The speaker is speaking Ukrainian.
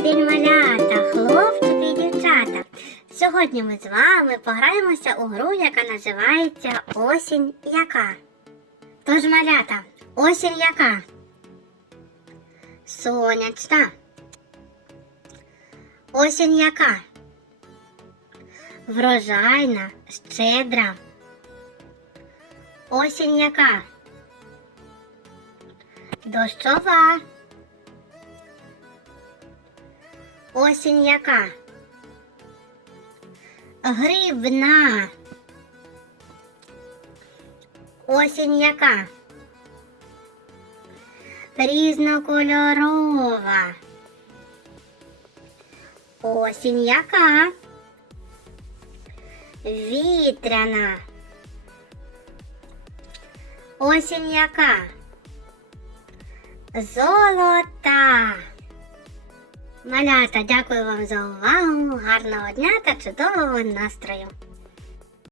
день, малята, хлопчики і дівчата. Сьогодні ми з вами пограємося у гру, яка називається Осінь яка. Тож, малята, осінь яка? Сонячна. Осінь яка? Врожайна, щедра. Осінь яка? Дощова. Осінь яка? Грибна. Осінь яка? Різнокольорова. Осінь яка? Вітряна. Осінь яка? Золота. Малята, дякую вам за увагу. Гарного дня та чудового настрою.